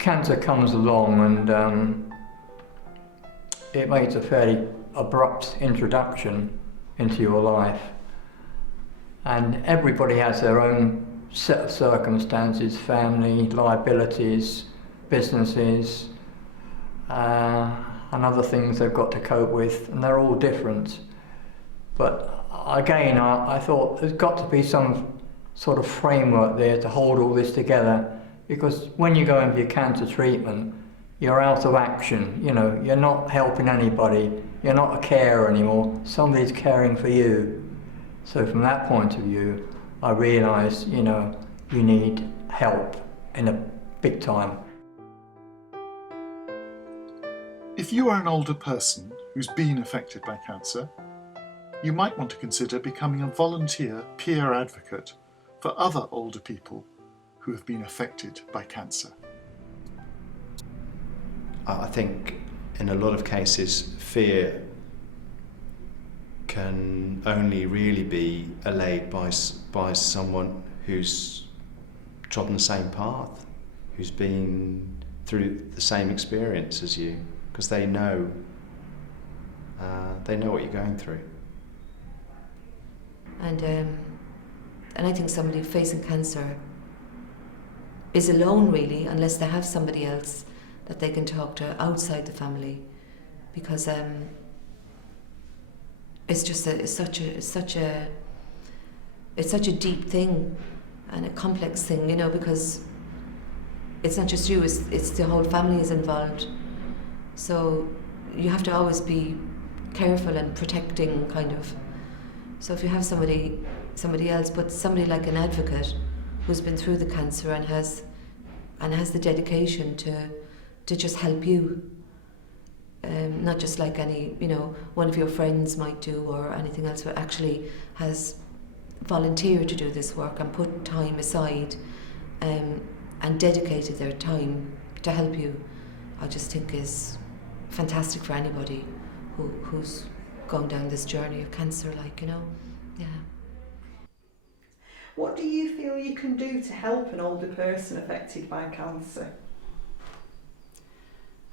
cancer comes along and it makes a fairly abrupt introduction into your life, and everybody has their own set of circumstances, family, liabilities, businesses, and other things they've got to cope with, and they're all different. But again, I thought there's got to be some sort of framework there to hold all this together, because when you go in for your cancer treatment, you're out of action, you know, you're not helping anybody, you're not a carer anymore, somebody's caring for you. So from that point of view, I realised, you know, you need help in a big time. If you are an older person who's been affected by cancer, you might want to consider becoming a volunteer peer advocate for other older people who have been affected by cancer. I think in a lot of cases, fear can only really be allayed by someone who's trodden the same path, who's been through the same experience as you, because they know what you're going through. And I think somebody facing cancer is alone really, unless they have somebody else that they can talk to outside the family, because it's such a deep thing and a complex thing, you know, because it's not just you, it's the whole family is involved. So you have to always be careful and protecting, kind of. So if you have somebody else, but somebody like an advocate who's been through the cancer and has the dedication to just help you, not just like any, you know, one of your friends might do or anything else, but actually has volunteered to do this work and put time aside and dedicated their time to help you, I just think is fantastic for anybody who's gone down this journey of cancer, like, you know. Yeah. What do you feel you can do to help an older person affected by cancer?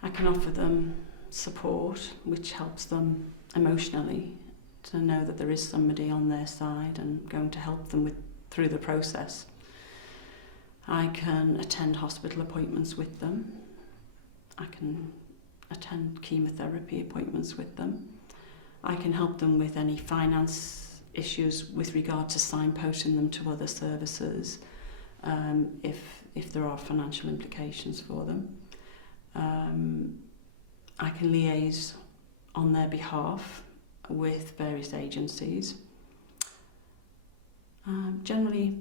I can offer them support, which helps them emotionally, to know that there is somebody on their side and going to help them through the process. I can attend hospital appointments with them. I can attend chemotherapy appointments with them. I can help them with any finance issues with regard to signposting them to other services, if there are financial implications for them. I can liaise on their behalf with various agencies. Generally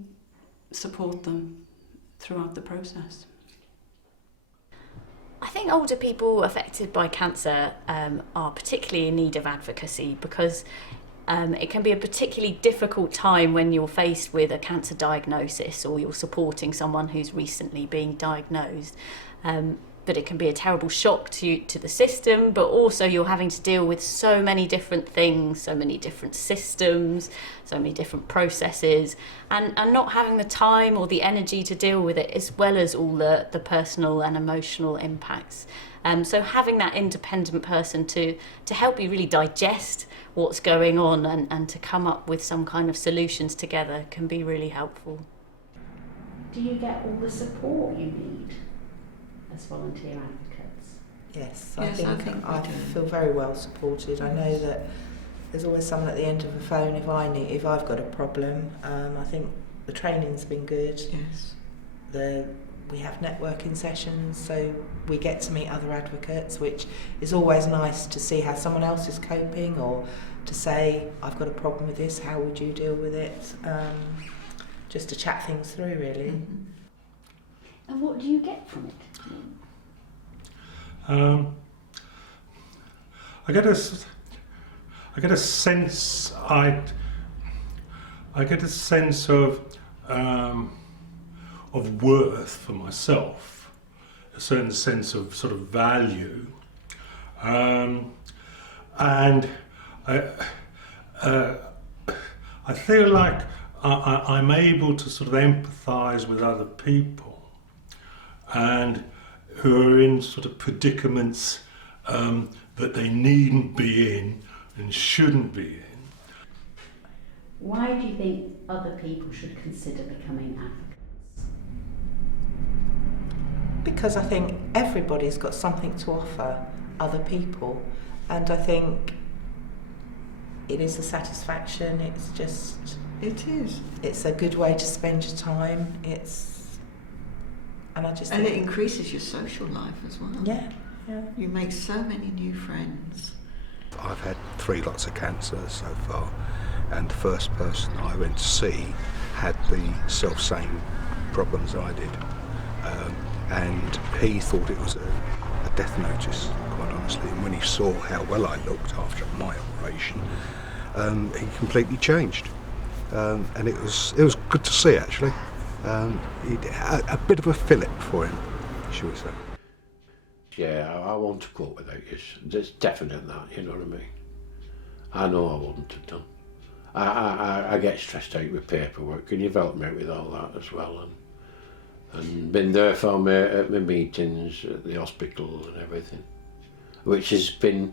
support them throughout the process. I think older people affected by cancer are particularly in need of advocacy, because it can be a particularly difficult time when you're faced with a cancer diagnosis or you're supporting someone who's recently being diagnosed. But it can be a terrible shock to the system, but also you're having to deal with so many different things, so many different systems, so many different processes, and not having the time or the energy to deal with it, as well as all the personal and emotional impacts. So having that independent person to help you really digest what's going on and to come up with some kind of solutions together can be really helpful. Do you get all the support you need as volunteer advocates? Yes, I think I feel very well supported. I know that there's always someone at the end of the phone if I've got a problem. I think the training's been good. Yes. We have networking sessions, so we get to meet other advocates, which is always nice to see how someone else is coping, or to say, I've got a problem with this, how would you deal with it? Just to chat things through, really. Mm-hmm. And what do you get from it? I get a sense of worth for myself, a certain sense of sort of value, and I feel like I'm able to sort of empathise with other people, and who are in sort of predicaments that they needn't be in and shouldn't be in. Why do you think other people should consider becoming advocates? Because I think everybody's got something to offer other people, and I think it is a satisfaction. It's just, It is. it's a good way to spend your time. And I just And it think, increases your social life as well. yeah. You make so many new friends. I've had 3 lots of cancer so far, and the first person I went to see had the self-same problems I did, and he thought it was a death notice, quite honestly, and when he saw how well I looked after my operation, he completely changed, and it was good to see, actually. A bit of a fillip for him, shall we say. Yeah, I want to cope without you. There's definite that, you know what I mean? I know I wouldn't have done. I get stressed out with paperwork, and you've helped me out with all that as well, and been there for me at my meetings at the hospital and everything, which has been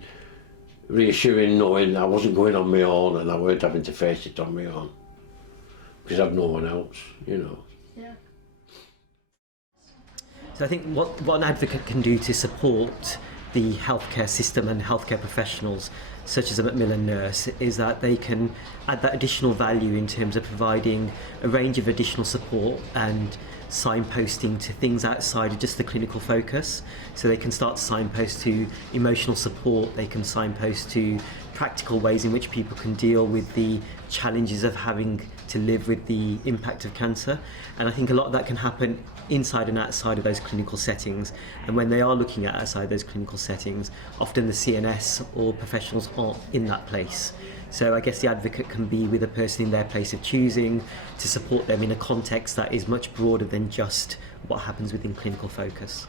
reassuring, knowing I wasn't going on my own and I weren't having to face it on my own, because I've no one else, you know. Yeah. So I think what an advocate can do to support the healthcare system and healthcare professionals, such as a Macmillan nurse, is that they can add that additional value in terms of providing a range of additional support and signposting to things outside of just the clinical focus. So they can start to signpost to emotional support, they can signpost to practical ways in which people can deal with the challenges of having to live with the impact of cancer. And I think a lot of that can happen inside and outside of those clinical settings. And when they are looking at outside those clinical settings, often the CNS or professionals aren't in that place. So I guess the advocate can be with a person in their place of choosing to support them in a context that is much broader than just what happens within clinical focus.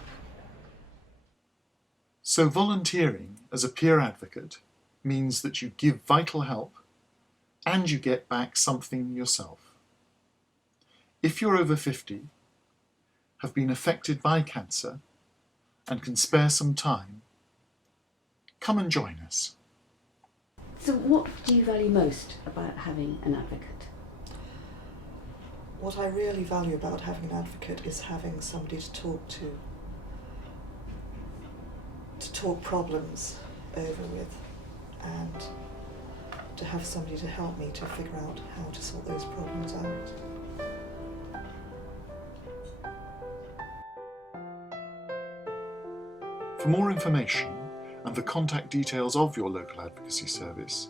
So volunteering as a peer advocate means that you give vital help and you get back something yourself. If you're over 50, have been affected by cancer, and can spare some time, come and join us. So what do you value most about having an advocate? What I really value about having an advocate is having somebody to talk problems over with, and to have somebody to help me to figure out how to sort those problems out. For more information and the contact details of your local advocacy service,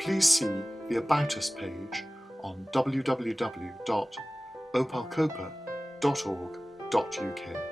please see the About Us page on www.opalcopa.org.uk.